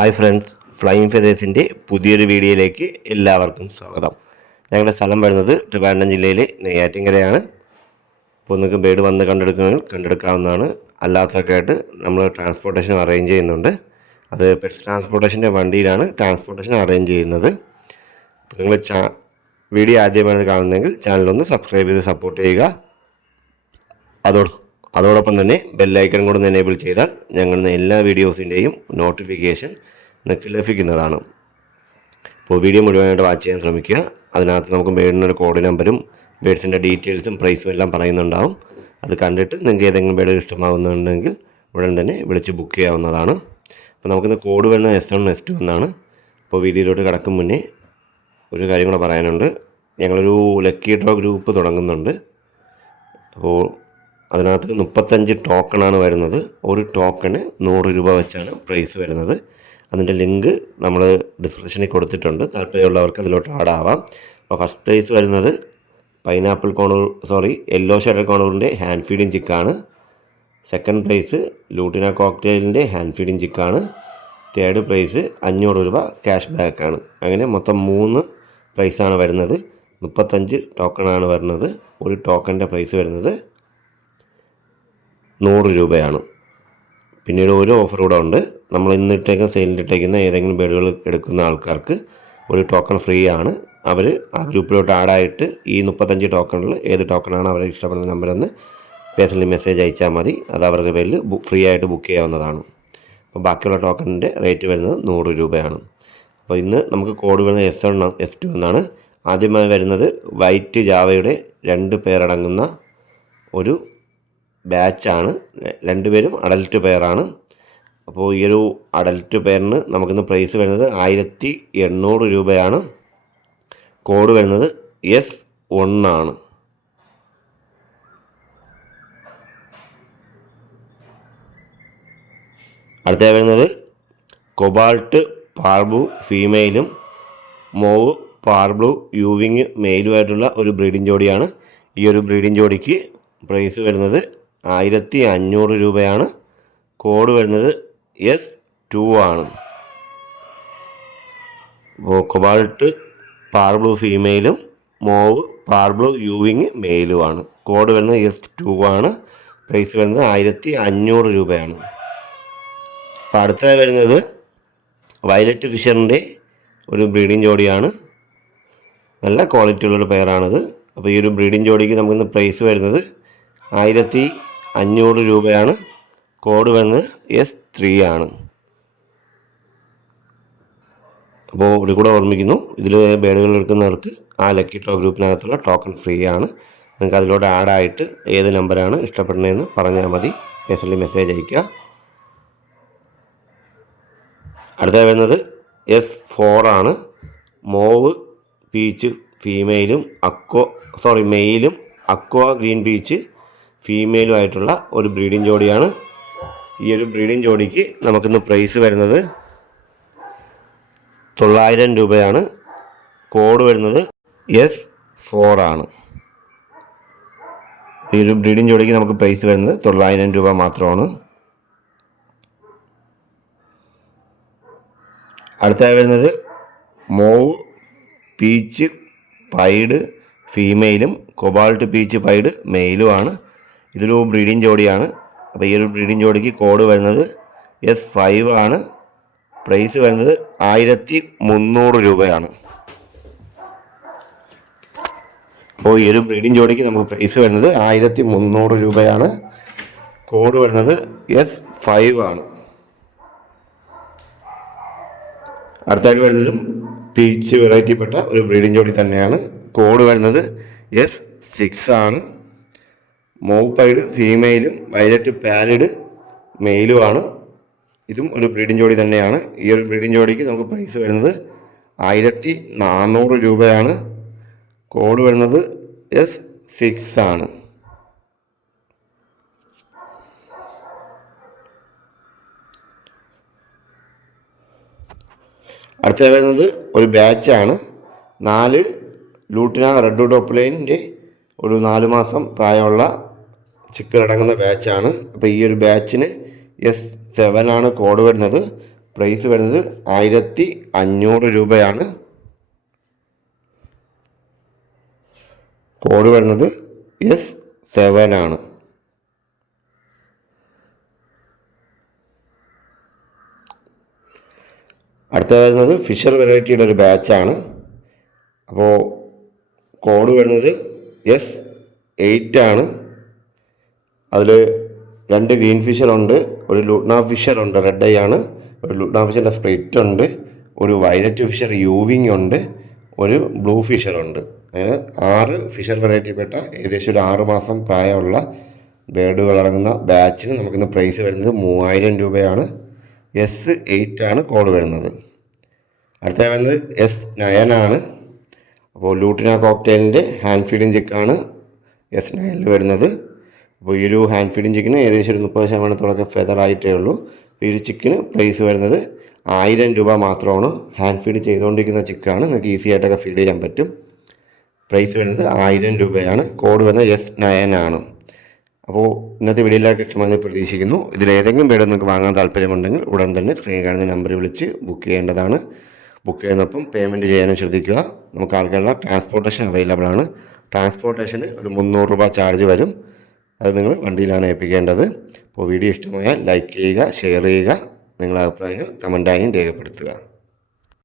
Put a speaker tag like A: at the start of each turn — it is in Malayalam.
A: ഹായ് ഫ്രണ്ട്സ് ഫ്ലൈയിങ് ഫെതേഴ്സിന്റെ പുതിയൊരു വീഡിയോയിലേക്ക് എല്ലാവർക്കും സ്വാഗതം. ഞങ്ങളുടെ സ്ഥലം വരുന്നത് ട്രിവാൻഡ്രം ജില്ലയിലെ നെയ്യാറ്റിങ്കരയാണ് അപ്പോൾ നിങ്ങൾക്ക് ബേഡ് വന്ന് കണ്ടെടുക്കണമെങ്കിൽ കണ്ടെടുക്കാവുന്നതാണ്. അല്ലാത്തൊക്കെ ആയിട്ട് നമ്മൾ ട്രാൻസ്പോർട്ടേഷൻ അറേഞ്ച് ചെയ്യുന്നുണ്ട്. അത് പെറ്റ്സ് ട്രാൻസ്പോർട്ടേഷന്റെ വണ്ടിയിലാണ് ട്രാൻസ്പോർട്ടേഷൻ അറേഞ്ച് ചെയ്യുന്നത്. നിങ്ങൾ ചാ വീഡിയോ ആദ്യമായിട്ട് കാണുന്നതെങ്കിൽ ചാനലൊന്ന് സബ്സ്ക്രൈബ് ചെയ്ത് സപ്പോർട്ട് ചെയ്യുക. അതോട് അതോടൊപ്പം തന്നെ ബെല്ലൈക്കൺ കൂടെ എനേബിൾ ചെയ്താൽ ഞങ്ങളുടെ എല്ലാ വീഡിയോസിന്റെയും നോട്ടിഫിക്കേഷൻ നിങ്ങൾക്ക് ലഭിക്കുന്നതാണ്. അപ്പോൾ വീഡിയോ മുഴുവനായിട്ട് വാച്ച് ചെയ്യാൻ ശ്രമിക്കുക. അതിനകത്ത് നമുക്ക് ബേഡിനൊരു കോഡ് നമ്പരും ബേഡ്സിന്റെ ഡീറ്റെയിൽസും പ്രൈസും എല്ലാം പറയുന്നുണ്ടാവും. അത് കണ്ടിട്ട് നിങ്ങൾക്ക് ഏതെങ്കിലും ബേഡ് ഇഷ്ടമാകുന്നുണ്ടെങ്കിൽ ഉടൻ തന്നെ വിളിച്ച് ബുക്ക് ചെയ്യാവുന്നതാണ്. അപ്പോൾ നമുക്കിന്ന് കോഡ് വരുന്ന എസ് വൺ എസ് ടു എന്നാണ്. അപ്പോൾ വീഡിയോയിലോട്ട് കിടക്കും മുന്നേ ഒരു കാര്യം കൂടെ പറയാനുണ്ട്. ഞങ്ങളൊരു ലക്കി ഡ്രോ ഗ്രൂപ്പ് തുടങ്ങുന്നുണ്ട്. അപ്പോൾ അതിനകത്ത് മുപ്പത്തഞ്ച് ടോക്കണാണ് വരുന്നത്. ഒരു ടോക്കണ് നൂറ് രൂപ വെച്ചാണ് പ്രൈസ് വരുന്നത്. അതിന്റെ ലിങ്ക് നമ്മൾ ഡിസ്ക്രിപ്ഷനിൽ കൊടുത്തിട്ടുണ്ട്. താല്പര്യമുള്ളവർക്ക് അതിലോട്ട് ആഡ് ആവാം. അപ്പോൾ ഫസ്റ്റ് പ്രൈസ് വരുന്നത് pineapple conure sorry yellow sided കോണൂറിന്റെ hand feeding ചിക്കാണ് സെക്കൻഡ് പ്രൈസ് ലൂട്ടിന കോക്ടെയിലിന്റെ ഹാൻഡ് ഫീഡിങ് ചിക്കാണ് തേർഡ് പ്രൈസ് അഞ്ഞൂറ് രൂപ ക്യാഷ് ബാക്കാണ് അങ്ങനെ മൊത്തം മൂന്ന് പ്രൈസാണ് വരുന്നത്. മുപ്പത്തഞ്ച് ടോക്കണാണ് വരുന്നത്. ഒരു ടോക്കണിന്റെ പ്രൈസ് വരുന്നത്. നൂറ് രൂപയാണ്. പിന്നീട് ഒരു ഓഫർ കൂടെ ഉണ്ട്. നമ്മൾ ഇന്നിട്ടേക്ക് ഇട്ടേക്കുന്ന സെയിലിലിട്ടേക്കുന്ന ഏതെങ്കിലും ബേഡുകൾ എടുക്കുന്ന ആൾക്കാർക്ക് ഒരു ടോക്കൺ ഫ്രീ ആണ്. അവർ ആ ഗ്രൂപ്പിലോട്ട് ആഡായിട്ട് ഈ മുപ്പത്തഞ്ച് ടോക്കണിൽ ഏത് ടോക്കണാണ് അവരെ ഇഷ്ടപ്പെടുന്ന നമ്പറെന്ന് പേഴ്സണലി മെസ്സേജ് അയച്ചാൽ മതി. അത് അവരുടെ പേരിൽ ഫ്രീ ആയിട്ട് ബുക്ക് ചെയ്യാവുന്നതാണ്. അപ്പോൾ ബാക്കിയുള്ള ടോക്കണിന്റെ റേറ്റ് വരുന്നത് നൂറ് രൂപയാണ്. അപ്പോൾ ഇന്ന് നമുക്ക് കോഡ് വരുന്നത് എസ് വൺ എസ് ടു എന്നാണ്. ആദ്യമായി വരുന്നത് വൈറ്റ് ജാവയുടെ രണ്ട് പേരടങ്ങുന്ന ഒരു ബാച്ചാണ് രണ്ടുപേരും അഡൽട്ട് പെയറാണ് അപ്പോൾ ഈ ഒരു അഡൽട്ട് പെയറിന് നമുക്കിന്ന് പ്രൈസ് വരുന്നത് ആയിരത്തി എണ്ണൂറ് രൂപയാണ്. കോഡ് വരുന്നത് എസ് ഒന്നാണ് അടുത്ത വരുന്നത് കൊബാൾട്ട് പാർബു ഫീമെയിലും മോവ് പാർബ്ലു യൂവിങ് മെയിലുമായിട്ടുള്ള ഒരു ബ്രീഡിംഗ് ജോഡിയാണ്. ഈ ഒരു ബ്രീഡിംഗ് ജോഡിക്ക് പ്രൈസ് വരുന്നത് ആയിരത്തി അഞ്ഞൂറ് രൂപയാണ് കോഡ് വരുന്നത് എസ് ടു ആണ്. അപ്പോൾ കൊബാൾട്ട് പാർബ്ലൂ ഫീമെയിലും മോവ് പാർബ്ലൂ യൂവിങ് മെയിലുമാണ് കോഡ് വരുന്നത് എസ് ടു ആണ്. പ്രൈസ് വരുന്നത് ആയിരത്തി അഞ്ഞൂറ് രൂപയാണ്. അപ്പോൾ അടുത്തത് വരുന്നത് വയലറ്റ് ഫിഷറിന്റെ ഒരു ബ്രീഡിംഗ് ജോഡിയാണ്. നല്ല ക്വാളിറ്റി ഉള്ളൊരു പെയറാണിത്. അപ്പോൾ ഈ ഒരു ബ്രീഡിംഗ് ജോഡിക്ക് നമുക്കിന്ന് പ്രൈസ് വരുന്നത് ആയിരത്തി അഞ്ഞൂറ് രൂപയാണ്. കോഡ് വന്ന് എസ് ത്രീ ആണ്. അപ്പോൾ ഇവിടെ കൂടെ ഓർമ്മിക്കുന്നു ഇതിൽ ബേഡുകൾ എടുക്കുന്നവർക്ക് ആ ലക്കി ഡ്രോ ഗ്രൂപ്പിനകത്തുള്ള ടോക്കൺ ഫ്രീ ആണ്. നിങ്ങൾക്ക് അതിലൂടെ ആഡായിട്ട് ഏത് നമ്പറാണ് ഇഷ്ടപ്പെടുന്നതെന്ന് പറഞ്ഞാൽ മതി. പേഴ്സണലി മെസ്സേജ് അയയ്ക്കുക. അടുത്ത വരുന്നത് എസ് ഫോർ ആണ്. മോവ് പീച്ച് ഫീമെയിലും അക്വ സോറി മെയിലും അക്വ ഗ്രീൻ പീച്ച് ഫീമെയിലും ആയിട്ടുള്ള ഒരു ബ്രീഡിംഗ് ജോഡിയാണ്. ഈ ഒരു ബ്രീഡിംഗ് ജോഡിക്ക് നമുക്കിന്ന് പ്രൈസ് വരുന്നത് തൊള്ളായിരം രൂപയാണ്. കോഡ് വരുന്നത് എസ് ഫോർ ആണ്. ഈ ഒരു ബ്രീഡിംഗ് ജോഡിക്ക് നമുക്ക് പ്രൈസ് വരുന്നത് തൊള്ളായിരം രൂപ മാത്രമാണ്. അടുത്തായി വരുന്നത് മോവ് പീച്ച് പൈഡ് ഫീമെയിലും കൊബാൾട്ട് പീച്ച് പൈഡ് മെയിലുമാണ് ഇതൊരു ബ്രീഡിംഗ് ജോഡിയാണ്. അപ്പോൾ ഈ ഒരു ബ്രീഡിംഗ് ജോഡിക്ക് കോഡ് വരുന്നത് എസ് ഫൈവ് ആണ്. പ്രൈസ് വരുന്നത് ആയിരത്തി മുന്നൂറ് രൂപയാണ്. അപ്പോൾ ഈ ഒരു ബ്രീഡിംഗ് ജോഡിക്ക് നമുക്ക് പ്രൈസ് വരുന്നത് ആയിരത്തി മുന്നൂറ് രൂപയാണ്. കോഡ് വരുന്നത് എസ് ഫൈവ് ആണ്. അടുത്തായിട്ട് വരുന്നതും പീച്ച് വെറൈറ്റിപ്പെട്ട ഒരു ബ്രീഡിംഗ് ജോഡി തന്നെയാണ്. കോഡ് വരുന്നത് എസ് സിക്സ് ആണ്. മോപ്പൈഡ് ഫീമെയിലും വയലറ്റ് പാലിഡ് മെയിലുമാണ് ഇതും ഒരു ബ്രീഡിംഗ് ജോഡി തന്നെയാണ്. ഈ ഒരു ബ്രീഡിംഗ് ജോഡിക്ക് നമുക്ക് പ്രൈസ് വരുന്നത് ആയിരത്തി നാനൂറ് രൂപയാണ്. കോഡ് വരുന്നത് എസ് സിക്സ് ആണ്. അടുത്ത വരുന്നത് ഒരു ബാച്ചാണ് നാല് ലൂട്ടിന റെഡ് ഡോപ്ലൈനിന്റെ ഒരു നാല് മാസം പ്രായമുള്ള ചിക്കൻ അടങ്ങുന്ന ബാച്ചാണ് അപ്പോൾ ഈ ഒരു ബാച്ചിന് എസ് സെവൻ ആണ് കോഡ് വരുന്നത്. പ്രൈസ് വരുന്നത് ആയിരത്തി അഞ്ഞൂറ് രൂപയാണ്. കോഡ് വരുന്നത് എസ് സെവൻ ആണ്. അടുത്ത വരുന്നത് ഫിഷർ വെറൈറ്റിയുടെ ഒരു ബാച്ചാണ് അപ്പോൾ കോഡ് വരുന്നത് എസ് എയ്റ്റ് ആണ്. അതിൽ രണ്ട് ഗ്രീൻ ഫിഷറുണ്ട് ഒരു ലൂട്ട്ന ഫിഷറുണ്ട് റെഡ് ഐ ആണ് ഒരു ലൂട്ട്ന ഫിഷറിന്റെ സ്പ്ലിറ്റ് ഉണ്ട് ഒരു വയലറ്റ് ഫിഷർ യൂവിങ് ഉണ്ട് ഒരു ബ്ലൂ ഫിഷറുണ്ട് അങ്ങനെ ആറ് ഫിഷർ വെറൈറ്റിപ്പെട്ട ഏകദേശം ഒരു ആറ് മാസം പ്രായമുള്ള ബേഡുകൾ അടങ്ങുന്ന ബാച്ചിന് നമുക്കിന്ന് പ്രൈസ് വരുന്നത് മൂവായിരം രൂപയാണ്. എസ് എയ്റ്റ് ആണ് കോഡ് വരുന്നത്. അടുത്ത വരുന്നത് എസ് ആണ്. അപ്പോൾ ലൂട്ടിന കോക്ടെയിലിന്റെ ഹാൻഡ് ഫീഡിങ് ചിക്കാണ് എസ് നയനിൽ വരുന്നത്. അപ്പോൾ ഈ ഒരു ഹാൻഡ് ഫീഡിങ് ചിക്കന് ഏകദേശം ഒരു മുപ്പത് ശതമാനത്തോളൊക്കെ ഫെദർ ആയിട്ടേ ഉള്ളൂ. ഈ ഒരു ചിക്കന് പ്രൈസ് വരുന്നത് ആയിരം രൂപ മാത്രമാണ്. ഹാൻഡ് ഫീഡ് ചെയ്തുകൊണ്ടിരിക്കുന്ന ചിക്കാണ് നിങ്ങൾക്ക് ഈസി ആയിട്ടൊക്കെ ഫീഡ് ചെയ്യാൻ പറ്റും. പ്രൈസ് വരുന്നത് ആയിരം രൂപയാണ്. കോഡ് വരുന്നത് എസ് നയൻ ആണ്. അപ്പോൾ ഇന്നത്തെ വീഡിയോയിലേക്ക് ഇഷ്ടമായി പ്രതീക്ഷിക്കുന്നു. ഇതിലേതെങ്കിലും വീഡിയോ നിങ്ങൾക്ക് വാങ്ങാൻ താല്പര്യമുണ്ടെങ്കിൽ ഉടൻ തന്നെ സ്ക്രീൻ കാണുന്ന നമ്പർ വിളിച്ച് ബുക്ക് ചെയ്യേണ്ടതാണ്. ബുക്ക് ചെയ്യുന്നപ്പം പേയ്മെന്റ് ചെയ്യാനും ശ്രദ്ധിക്കുക. നമുക്ക് ആൾക്കാരുടെ ട്രാൻസ്പോർട്ടേഷൻ അവൈലബിൾ ആണ്. ട്രാൻസ്പോർട്ടേഷന് ഒരു മുന്നൂറ് രൂപ ചാർജ് വരും. അത് നിങ്ങൾ വണ്ടിയിലാണ് ഏൽപ്പിക്കേണ്ടത്. അപ്പോൾ വീഡിയോ ഇഷ്ടമായാൽ ലൈക്ക് ചെയ്യുക ഷെയർ ചെയ്യുക നിങ്ങളുടെ അഭിപ്രായങ്ങൾ കമന്റായും രേഖപ്പെടുത്തുക.